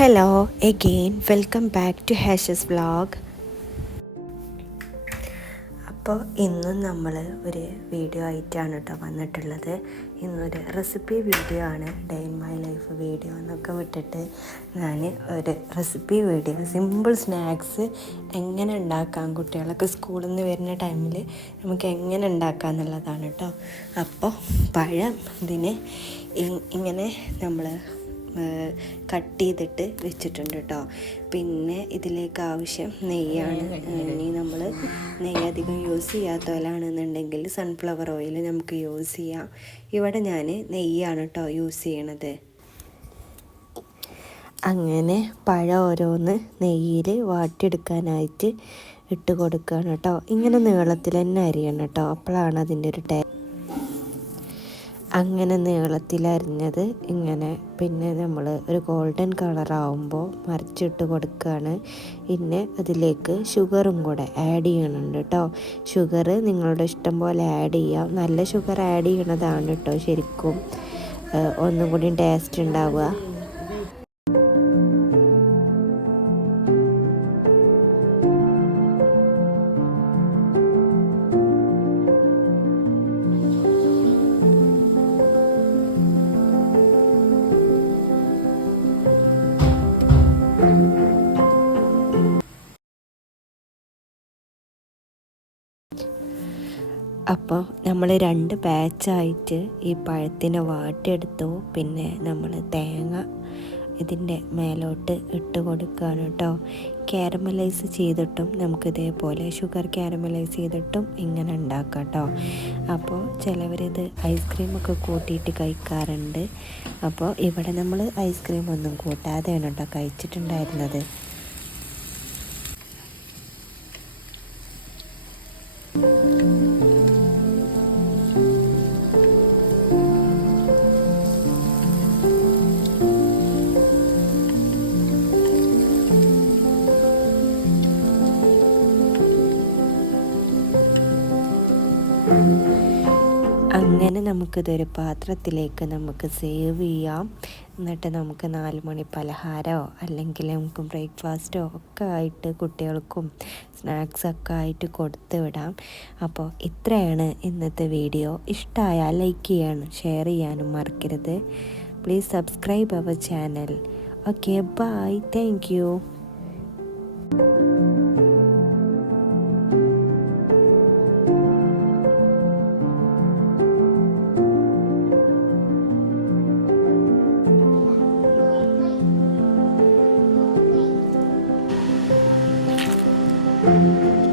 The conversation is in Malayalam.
Hello again welcome back to ഹാഷസ് വ്ളോഗ്. അപ്പോൾ ഇന്നും നമ്മൾ ഒരു വീഡിയോ ആയിട്ടാണ് കേട്ടോ വന്നിട്ടുള്ളത്. ഇന്നൊരു റെസിപ്പി വീഡിയോ ആണ്. Day in my life video എന്നൊക്കെ വിട്ടിട്ട് ഞാൻ ഒരു റെസിപ്പി വീഡിയോ, സിമ്പിൾ സ്നാക്സ് എങ്ങനെ ഉണ്ടാക്കാം, കുട്ടികളൊക്കെ സ്കൂളിൽ നിന്ന് വരുന്ന ടൈമിൽ നമുക്ക് എങ്ങനെ ഉണ്ടാക്കാം എന്നുള്ളതാണ് കേട്ടോ. അപ്പോൾ പഴം ഇതിന് ഇങ്ങനെ നമ്മൾ കട്ട് ചെയ്തിട്ട് വെച്ചിട്ടുണ്ട് കേട്ടോ. പിന്നെ ഇതിലേക്ക് ആവശ്യം നെയ്യാണ്. ഇനി നമ്മൾ നെയ്യ് അധികം യൂസ് ചെയ്യാത്തവരാണെന്നുണ്ടെങ്കിൽ സൺഫ്ലവർ ഓയിൽ നമുക്ക് യൂസ് ചെയ്യാം. ഇവിടെ ഞാൻ നെയ്യാണ് കേട്ടോ യൂസ് ചെയ്യണത്. അങ്ങനെ പഴം ഓരോന്ന് നെയ്യിൽ വാട്ടിയെടുക്കാനായിട്ട് ഇട്ട് കൊടുക്കുകയാണ് കേട്ടോ. ഇങ്ങനെ നീളത്തിൽ തന്നെ അരിയണം കേട്ടോ, അപ്പോഴാണ് അതിൻ്റെ ഒരു അങ്ങനെ നീളത്തിലരിഞ്ഞത് ഇങ്ങനെ. പിന്നെ നമ്മൾ ഒരു ഗോൾഡൻ കളറാവുമ്പോൾ മറിച്ചിട്ട് കൊടുക്കുകയാണ്. പിന്നെ അതിലേക്ക് ഷുഗറും കൂടെ ആഡ് ചെയ്യണുണ്ട് കേട്ടോ. ഷുഗർ നിങ്ങളുടെ ഇഷ്ടം പോലെ ആഡ് ചെയ്യാം. നല്ല ഷുഗർ ആഡ് ചെയ്യണതാണ് കേട്ടോ ശരിക്കും ഒന്നും കൂടി ടേസ്റ്റ് ഉണ്ടാവുക. അപ്പോൾ നമ്മൾ 2 ബാച്ചായിട്ട് ഈ പഴത്തിനെ വാട്ടിയെടുത്തു. പിന്നെ നമ്മൾ തേങ്ങ ഇതിൻ്റെ മേലോട്ട് ഇട്ട് കൊടുക്കുകയാണ് കേട്ടോ. കാരമലൈസ് ചെയ്തിട്ടും നമുക്കിതേപോലെ ഷുഗർ കാരമലൈസ് ചെയ്തിട്ടും ഇങ്ങനെ ഉണ്ടാക്കാം കേട്ടോ. അപ്പോൾ ചിലവരിത് ഐസ്ക്രീമൊക്കെ കൂട്ടിയിട്ട് കഴിക്കാറുണ്ട്. അപ്പോൾ ഇവിടെ നമ്മൾ ഐസ്ക്രീം ഒന്നും കൂട്ടാതെയാണ് കേട്ടോ കഴിച്ചിട്ടുണ്ടായിരുന്നത്. അങ്ങനെ നമുക്കിതൊരു പാത്രത്തിലേക്ക് നമുക്ക് സേവ് ചെയ്യാം. എന്നിട്ട് നമുക്ക് 4 മണി പലഹാരമോ അല്ലെങ്കിൽ നമുക്ക് ബ്രേക്ക്ഫാസ്റ്റോ ഒക്കെ ആയിട്ട് കുട്ടികൾക്കും സ്നാക്സൊക്കെ ആയിട്ട് കൊടുത്തു വിടാം. അപ്പോൾ ഇത്രയാണ് ഇന്നത്തെ വീഡിയോ. ഇഷ്ടമായാൽ ലൈക്ക് ചെയ്യാനും ഷെയർ ചെയ്യാനും മറക്കരുത്. Please subscribe our channel. Okay, bye, thank you. Thank you.